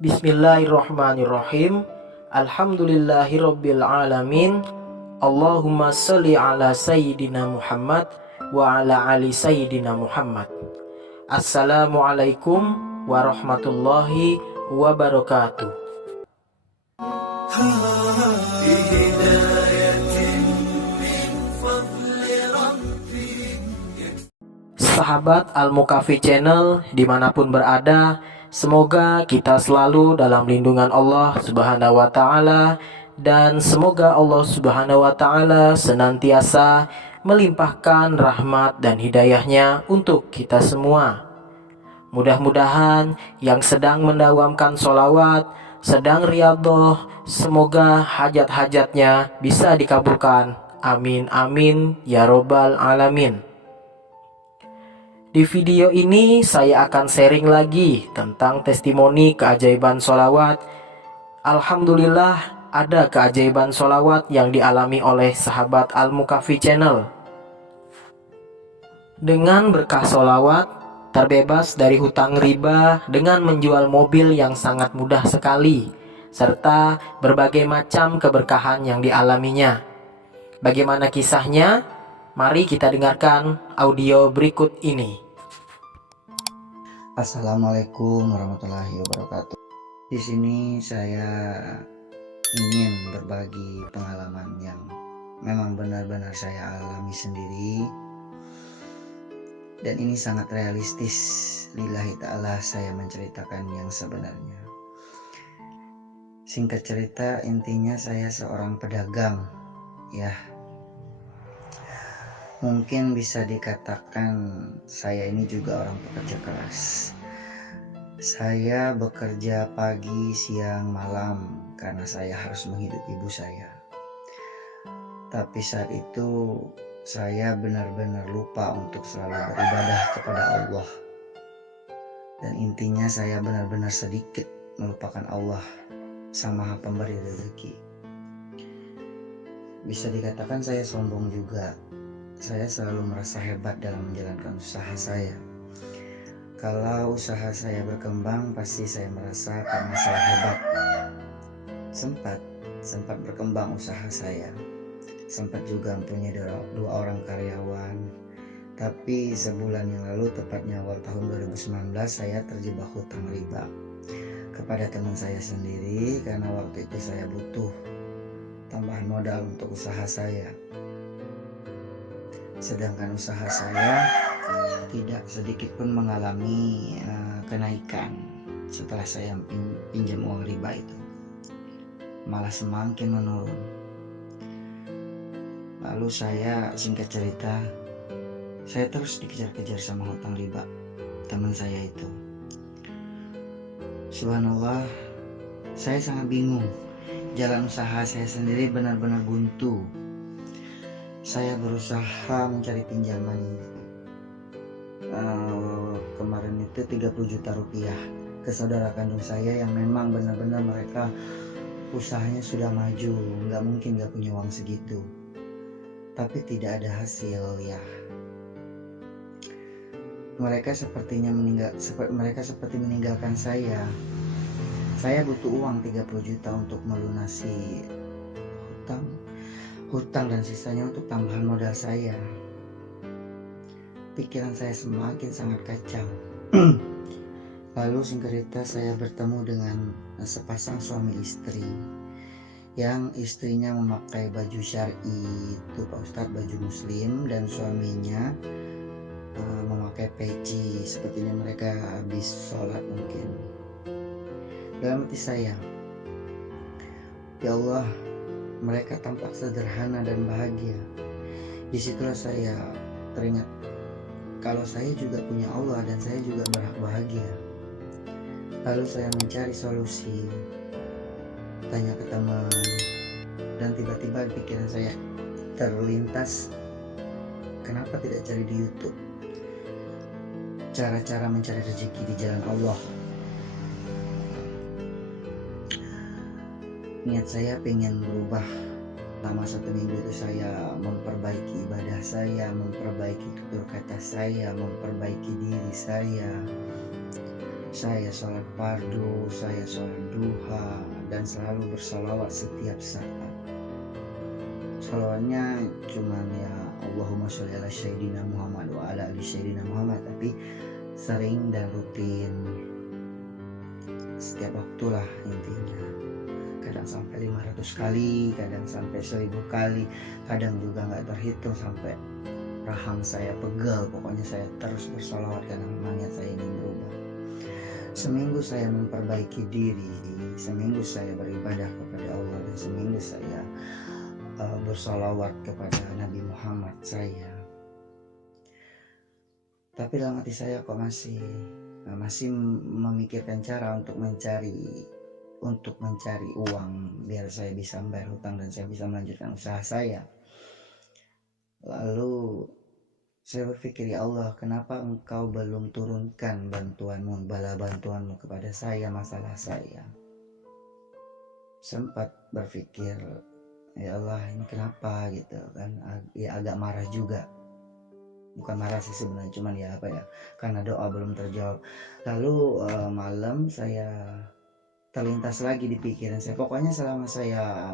Bismillahirrahmanirrahim. Alhamdulillahirabbil alamin. Allahumma sholli ala sayyidina Muhammad wa ala ali sayyidina Muhammad. Assalamualaikum warahmatullahi wabarakatuh. Sahabat Al-Mukafi Channel dimanapun berada, semoga kita selalu dalam lindungan Allah Subhanahu wa Ta'ala, dan semoga Allah Subhanahu wa Ta'ala senantiasa melimpahkan rahmat dan hidayahnya untuk kita semua. Mudah-mudahan yang sedang mendawamkan sholawat, sedang riyadhah, semoga hajat-hajatnya bisa dikabulkan. Amin amin ya robbal alamin. Di video ini saya akan sharing lagi tentang testimoni keajaiban sholawat. Alhamdulillah ada keajaiban sholawat yang dialami oleh sahabat Al-Mukafi Channel. Dengan berkah sholawat, terbebas dari hutang riba dengan menjual mobil yang sangat mudah sekali, serta berbagai macam keberkahan yang dialaminya. Bagaimana kisahnya? Mari kita dengarkan audio berikut ini. Assalamualaikum warahmatullahi wabarakatuh. Di sini saya ingin berbagi pengalaman yang memang benar-benar saya alami sendiri, dan ini sangat realistis. Lillahi ta'ala saya menceritakan yang sebenarnya. Singkat cerita, intinya saya seorang pedagang, ya. Mungkin bisa dikatakan saya ini juga orang pekerja keras. Saya bekerja pagi, siang, malam karena saya harus menghidupi ibu saya. Tapi saat itu saya benar-benar lupa untuk selalu beribadah kepada Allah. Dan intinya saya benar-benar sedikit melupakan Allah, Sang Maha Pemberi rezeki. Bisa dikatakan saya sombong juga. Saya selalu merasa hebat dalam menjalankan usaha saya. Kalau usaha saya berkembang, pasti saya merasa karena saya hebat. Sempat berkembang usaha saya. Sempat juga mempunyai dua orang karyawan. Tapi sebulan yang lalu, tepatnya awal tahun 2019, saya terjebak hutang riba kepada teman saya sendiri karena waktu itu saya butuh tambahan modal untuk usaha saya. Sedangkan usaha saya tidak sedikit pun mengalami kenaikan setelah saya pinjam uang riba itu, malah semakin menurun. Lalu saya, singkat cerita, saya terus dikejar-kejar sama hutang riba teman saya itu. Subhanallah, saya sangat bingung. Jalan usaha saya sendiri benar-benar buntu. Saya berusaha mencari pinjaman kemarin itu 30 juta rupiah ke saudara kandung saya yang memang benar-benar mereka usahanya sudah maju, nggak mungkin nggak punya uang segitu. Tapi tidak ada hasil ya. Mereka seperti meninggalkan saya. Saya butuh uang 30 juta untuk melunasi hutang dan sisanya untuk tambahan modal saya. Pikiran saya semakin sangat kacau. Lalu singkat cerita saya bertemu dengan sepasang suami istri, yang istrinya memakai baju syar'i itu Pak Ustadz, baju muslim, dan suaminya memakai peci. Sepertinya mereka habis sholat mungkin. Dalam hati saya, ya Allah, mereka tampak sederhana dan bahagia. Disitulah saya teringat kalau saya juga punya Allah dan saya juga berhak bahagia. Lalu saya mencari solusi, tanya ke teman, dan tiba-tiba di pikiran saya terlintas, kenapa tidak cari di YouTube cara-cara mencari rezeki di jalan Allah. Niat saya pengen berubah. Lama 1 minggu itu saya memperbaiki ibadah saya, memperbaiki tutur kata saya, memperbaiki diri saya. saya sholat fardu, saya sholat duha, dan selalu bersalawat setiap saat. Salawatnya cuman ya Allahumma sholli ala Sayyidina Muhammad wa ala ali Sayyidina Muhammad, tapi sering dan rutin setiap waktu lah intinya. Kadang sampai 500 kali, kadang sampai 1000 kali, kadang juga nggak terhitung sampai rahang saya pegal. Pokoknya saya terus bersalawat karena memang niat saya ingin berubah. Seminggu saya memperbaiki diri, seminggu saya beribadah kepada Allah, dan seminggu saya bersalawat kepada Nabi Muhammad saya. Tapi dalam hati saya kok masih memikirkan cara untuk mencari uang biar saya bisa membayar hutang dan saya bisa melanjutkan usaha saya. Lalu saya berpikir, ya Allah, kenapa Engkau belum turunkan bala bantuanmu kepada saya masalah saya? Sempat berpikir, ya Allah, ini kenapa gitu kan? Ya agak marah juga. Bukan marah sih sebenarnya, cuman ya karena doa belum terjawab. Lalu malam saya terlintas lagi di pikiran saya, pokoknya selama saya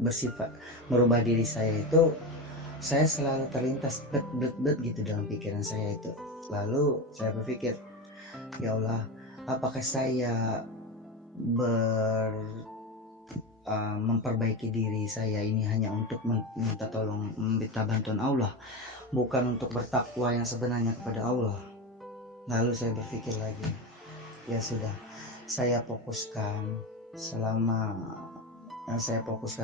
bersifat merubah diri saya itu, saya selalu terlintas bet gitu dalam pikiran saya itu. Lalu saya berpikir, ya Allah, apakah saya memperbaiki diri saya ini hanya untuk minta bantuan Allah, bukan untuk bertakwa yang sebenarnya kepada Allah? Lalu saya berpikir lagi, ya sudah, saya fokuskan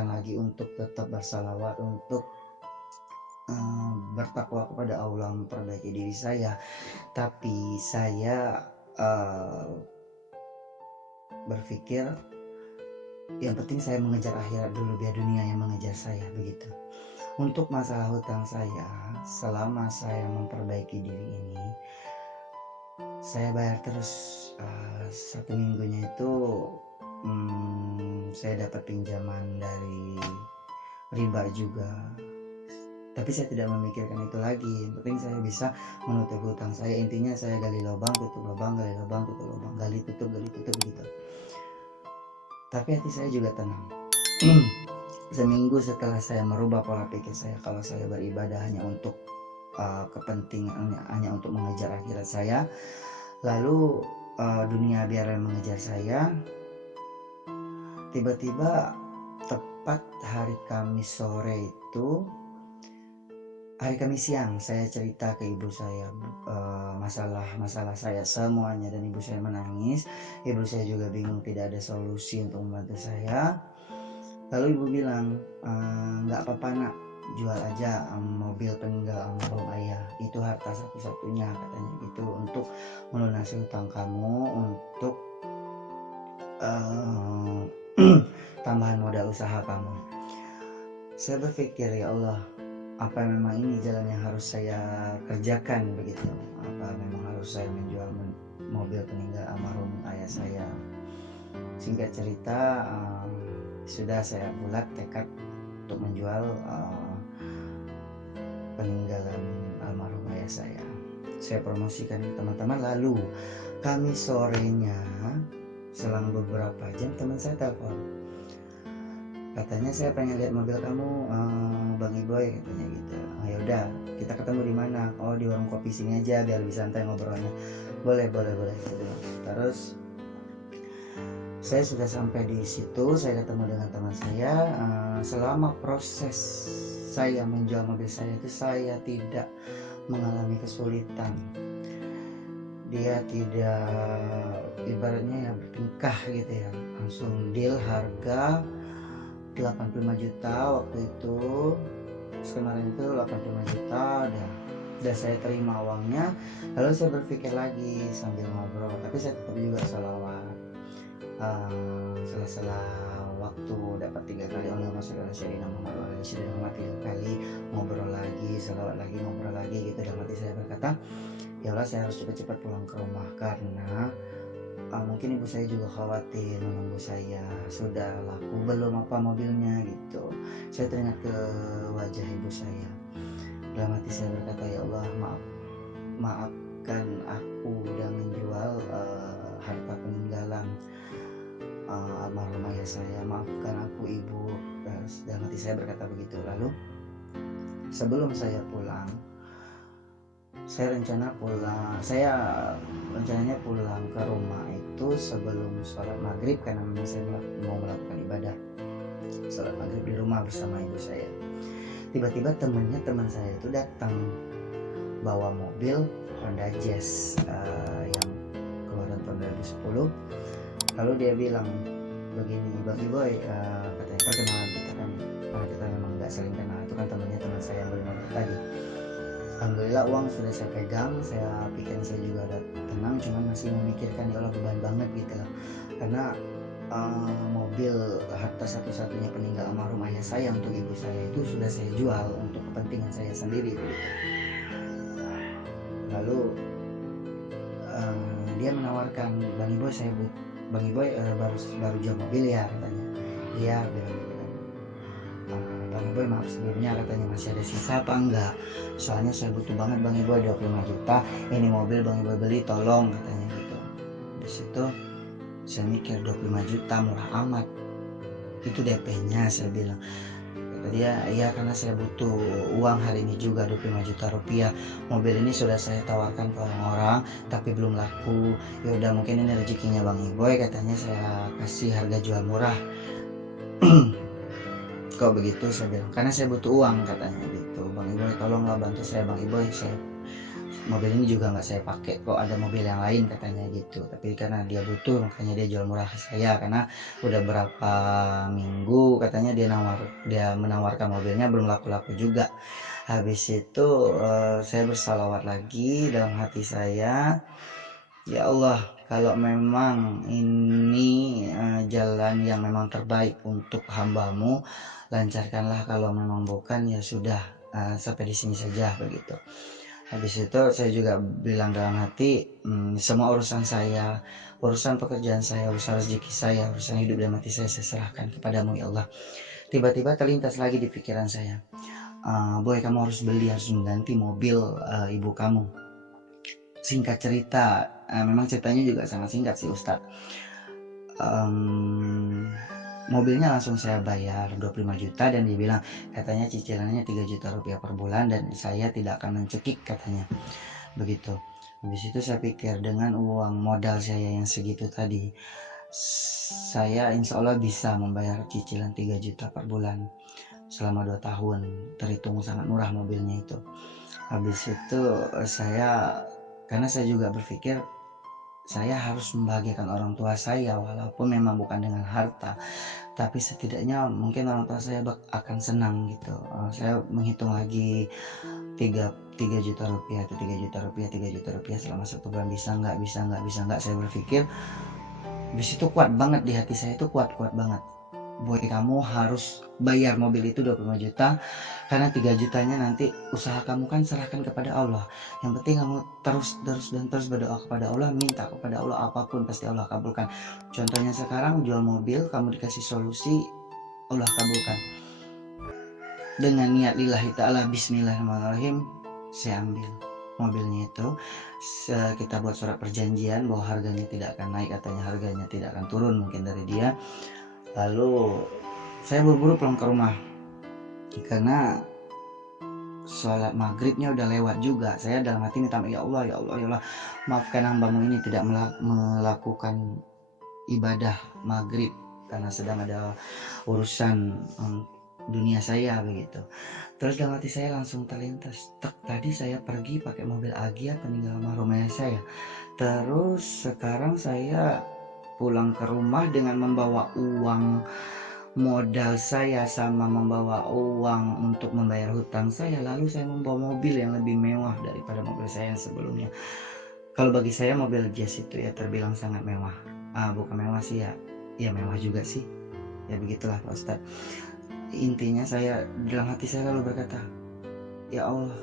lagi untuk tetap bersalawat, untuk bertakwa kepada Allah, memperbaiki diri saya. Tapi saya berpikir yang penting saya mengejar akhirat dulu, biar dunia yang mengejar saya, begitu. Untuk masalah hutang saya, selama saya memperbaiki diri ini, saya bayar terus. 1 minggunya itu saya dapat pinjaman dari riba juga, tapi saya tidak memikirkan itu lagi. Yang penting saya bisa menutup hutang saya. Intinya saya gali lubang, tutup lubang, gali lubang, tutup lubang, gali tutup begitu. Tapi hati saya juga tenang. Seminggu setelah saya merubah pola pikir saya, kalau saya beribadah hanya untuk kepentingan, hanya untuk mengejar akhirat saya, lalu dunia biar mengejar saya. Tiba-tiba tepat hari Kamis sore itu, hari Kamis siang, saya cerita ke ibu saya masalah saya semuanya, dan ibu saya menangis. Ibu saya juga bingung, tidak ada solusi untuk membantu saya. Lalu ibu bilang, nggak apa-apa nak, jual aja mobil peninggal almarhum ayah, itu harta satu-satunya katanya gitu, untuk melunasi hutang kamu, untuk tambahan modal usaha kamu. Saya berpikir, ya Allah, apa memang ini jalan yang harus saya kerjakan begitu? Apa memang harus saya menjual mobil peninggal almarhum ayah saya? Singkat cerita, sudah saya bulat tekad untuk menjual peninggalan almarhum ayah saya. Saya promosikan ke teman-teman. Lalu Kamis sorenya, selang beberapa jam, teman saya telepon, katanya saya pengen lihat mobil kamu, Bang Iboy, katanya gitu. Ya udah, kita ketemu di mana? Oh, di warung kopi sini aja biar lebih santai ngobrolnya. Boleh gitu. Terus saya sudah sampai di situ, saya ketemu dengan teman saya. Selama proses saya menjual mobil saya itu, saya tidak mengalami kesulitan. Dia tidak, ibaratnya ya bertingkah gitu ya, langsung deal harga 85 juta waktu itu. Kemarin itu 85 juta udah saya terima uangnya. Lalu saya berpikir lagi sambil ngobrol, tapi saya tetap juga salawat. Sela-sela waktu dapat 3 kali Allahumma sholli ala Sayyidina Muhammad wa ala Sayyidina Muhammad, 3 kali ngobrol lagi, salawat lagi, ngobrol lagi gitu. Dalam hati saya berkata, ya Allah, saya harus cepat-cepat pulang ke rumah, karena mungkin ibu saya juga khawatir menunggu saya, sudah laku belum apa mobilnya gitu. Saya teringat ke wajah ibu saya. Dalam hati saya berkata, ya Allah, maaf maafkan aku udah menjual harta peninggalan almarhum ayah saya, maafkan aku ibu. Dalam hati saya berkata begitu. Lalu sebelum saya pulang, saya rencananya pulang ke rumah itu sebelum sholat maghrib, karena memang saya mau melakukan ibadah sholat maghrib di rumah bersama ibu saya. Tiba-tiba teman saya itu datang bawa mobil Honda Jazz yang keluaran tahun 2010. Lalu dia bilang begini, Bang Iboy, katanya perkenalan kita kan, karena kita memang nggak saling kenal, itu kan teman saya yang beli mobil tadi. Alhamdulillah uang sudah saya pegang, saya pikir saya juga udah tenang, cuman masih memikirkan ya Allah beban banget gitu lah, karena mobil harta satu-satunya peninggal almarhum ayah saya untuk ibu saya itu sudah saya jual untuk kepentingan saya sendiri gitu. Lalu dia menawarkan, Bang Iboy baru jual mobil ya, katanya. Iya, bilang gitu kan. Bang Iboy maaf sebelumnya, katanya masih ada sisa apa enggak, soalnya saya butuh banget Bang Iboy, 25 juta ini mobil Bang Iboy beli, tolong, katanya gitu. Di situ saya mikir 25 juta murah amat, itu DP-nya, saya bilang. Kata dia, iya karena saya butuh uang hari ini juga, 25 juta rupiah. Mobil ini sudah saya tawarkan ke orang-orang tapi belum laku. Ya udah, mungkin ini rezekinya Bang Iboy, katanya saya kasih harga jual murah. Kok begitu, saya bilang, karena saya butuh uang, katanya gitu. Bang Iboy tolonglah bantu saya Bang Iboy, mobil ini juga nggak saya pakai kok, ada mobil yang lain, katanya gitu. Tapi karena dia butuh, makanya dia jual murah ke saya, karena udah berapa minggu katanya dia menawarkan mobilnya belum laku-laku juga. Habis itu saya bersalawat lagi dalam hati saya, ya Allah, kalau memang ini jalan yang memang terbaik untuk hambamu, lancarkanlah. Kalau memang bukan, ya sudah, sampai di sini saja, begitu. Habis itu saya juga bilang dalam hati, semua urusan saya, urusan pekerjaan saya, urusan rezeki saya, urusan hidup dan mati saya serahkan kepadamu ya Allah. Tiba-tiba terlintas lagi di pikiran saya, Boy, kamu harus mengganti mobil ibu kamu. Singkat cerita, memang ceritanya juga sangat singkat sih Ustadz. Mobilnya langsung saya bayar 25 juta dan dia bilang katanya cicilannya 3 juta rupiah per bulan dan saya tidak akan mencekik, katanya begitu. Habis itu saya pikir dengan uang modal saya yang segitu tadi, saya insya Allah bisa membayar cicilan 3 juta per bulan selama 2 tahun, terhitung sangat murah mobilnya itu. Habis itu karena saya juga berpikir saya harus membahagiakan orang tua saya, walaupun memang bukan dengan harta, tapi setidaknya mungkin orang tua saya akan senang gitu. Saya menghitung lagi 3 juta rupiah, 3 juta rupiah selama 1 bulan, bisa nggak, saya berpikir. Habis itu kuat banget di hati saya, itu kuat banget, Boy, kamu harus bayar mobil itu 25 juta, karena 3 jutanya nanti usaha kamu kan serahkan kepada Allah. Yang penting kamu terus berdoa kepada Allah, minta kepada Allah apapun pasti Allah kabulkan. Contohnya sekarang jual mobil, kamu dikasih solusi, Allah kabulkan. Dengan niat lillahi ta'ala, bismillahirrahmanirrahim, saya ambil mobilnya itu. Kita buat surat perjanjian bahwa harganya tidak akan naik, katanya harganya tidak akan turun mungkin dari dia. Lalu saya buru-buru pulang ke rumah karena sholat maghribnya udah lewat juga. Saya dalam hati minta, ya Allah, maafkan hambamu ini tidak melakukan ibadah maghrib karena sedang ada urusan dunia saya, begitu. Terus dalam hati saya langsung terlintas, tadi saya pergi pakai mobil Agya peninggalan almarhum ayah saya, terus sekarang saya pulang ke rumah dengan membawa uang modal saya sama membawa uang untuk membayar hutang saya, lalu saya membawa mobil yang lebih mewah daripada mobil saya yang sebelumnya. Kalau bagi saya mobil Jazz itu ya terbilang sangat mewah. Bukan mewah sih ya mewah juga sih, ya begitulah Pak Ustadz. Intinya saya dalam hati saya lalu berkata, ya Allah,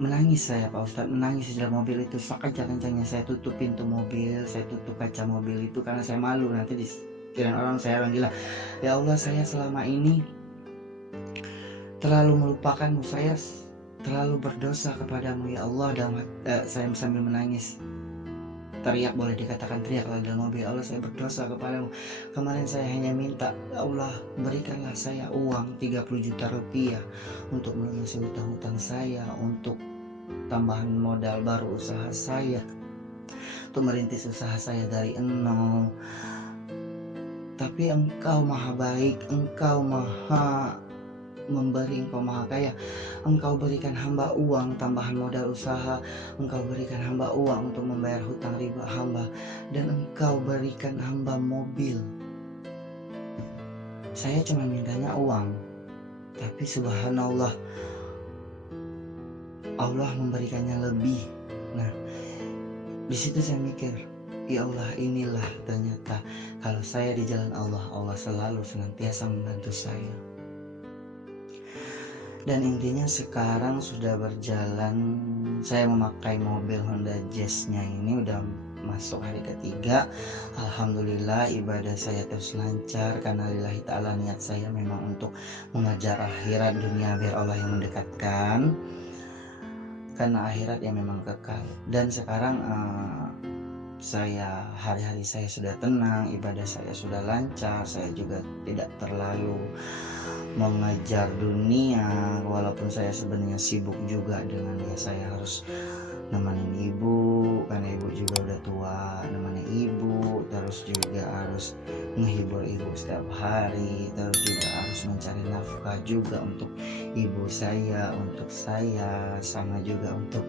menangis saya Pak Ustadz, menangis di dalam mobil itu. Sekencang-kencangnya saya tutup pintu mobil, saya tutup kaca mobil itu karena saya malu nanti dikira orang saya orang gila. Ya Allah, saya selama ini terlalu melupakanmu, saya terlalu berdosa kepadamu ya Allah. Saya sambil menangis, teriak, boleh dikatakan teriak lagi dalam mobil. Ya Allah, saya berdosa kepadamu. Kemarin saya hanya minta, ya Allah berikanlah saya uang 30 juta rupiah untuk melunasi hutang-hutang saya, untuk tambahan modal baru usaha saya, untuk merintis usaha saya dari nol. Tapi Engkau maha baik, Engkau maha memberi, Engkau maha kaya. Engkau berikan hamba uang tambahan modal usaha, Engkau berikan hamba uang untuk membayar hutang riba hamba, dan Engkau berikan hamba mobil. Saya cuma mintanya uang, tapi subhanallah, Allah memberikannya lebih. Nah, di situ saya mikir, ya Allah, inilah ternyata kalau saya di jalan Allah, Allah selalu senantiasa membantu saya. Dan intinya sekarang sudah berjalan, saya memakai mobil Honda Jazz-nya ini udah masuk hari ketiga. Alhamdulillah ibadah saya terus lancar, karena lillahi ta'ala niat saya memang untuk mengejar akhirat dunia biar Allah yang mendekatkan, karena akhirat yang memang kekal. Dan sekarang hari-hari saya sudah tenang, ibadah saya sudah lancar, saya juga tidak terlalu mengejar dunia, walaupun saya sebenarnya sibuk juga dengan saya harus nemenin ibu, karena ibu juga udah tua, nemenin ibu, terus juga harus menghibur ibu setiap hari, terus juga harus mencari nafkah juga untuk ibu saya, untuk saya, sama juga untuk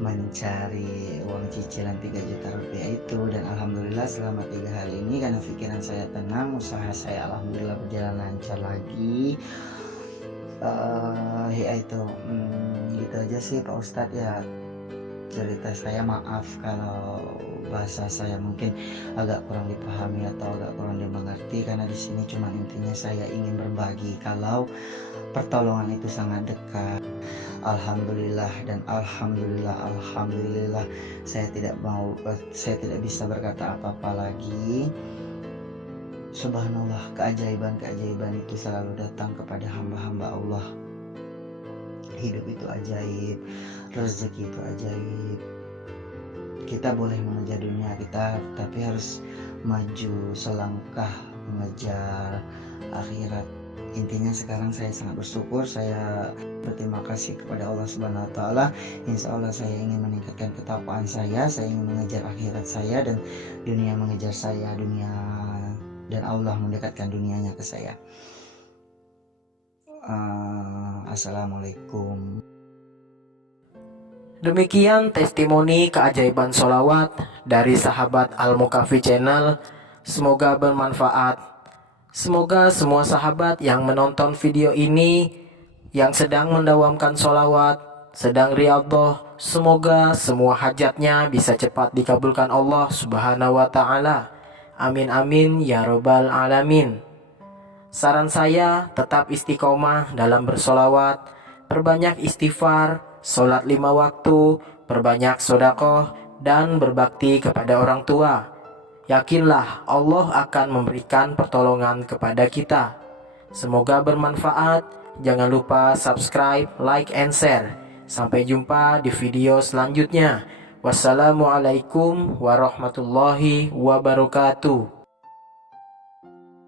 mencari uang cicilan 3 juta rupiah itu. Dan alhamdulillah selama 3 hari ini karena pikiran saya tenang, usaha saya alhamdulillah berjalan lancar lagi. Ya itu gitu aja sih Pak Ustadz ya cerita saya. Maaf kalau bahasa saya mungkin agak kurang dipahami atau agak kurang dimengerti, karena di sini cuma intinya saya ingin berbagi kalau pertolongan itu sangat dekat. Alhamdulillah dan alhamdulillah saya tidak bisa berkata apa-apa lagi. Subhanallah, keajaiban itu selalu datang kepada hamba-hamba Allah. Hidup itu ajaib, rezeki itu ajaib. Kita boleh mengejar dunia kita, tapi harus maju selangkah mengejar akhirat. Intinya sekarang saya sangat bersyukur, saya berterima kasih kepada Allah Subhanahu wa taala. Insya Allah saya ingin meningkatkan ketakwaan saya ingin mengejar akhirat saya, dan dunia mengejar saya, dan Allah mendekatkan dunianya ke saya. Assalamualaikum. Demikian testimoni keajaiban sholawat dari sahabat Al-Mukafi Channel. Semoga bermanfaat. Semoga semua sahabat yang menonton video ini, yang sedang mendawamkan sholawat, sedang riyadhah, semoga semua hajatnya bisa cepat dikabulkan Allah Subhanahu wa ta'ala. Amin amin ya robbal alamin. Saran saya, tetap istiqomah dalam bersolawat, perbanyak istighfar, sholat 5 waktu, perbanyak sedekah, dan berbakti kepada orang tua. Yakinlah Allah akan memberikan pertolongan kepada kita. Semoga bermanfaat. Jangan lupa subscribe, like, and share. Sampai jumpa di video selanjutnya. Wassalamualaikum warahmatullahi wabarakatuh.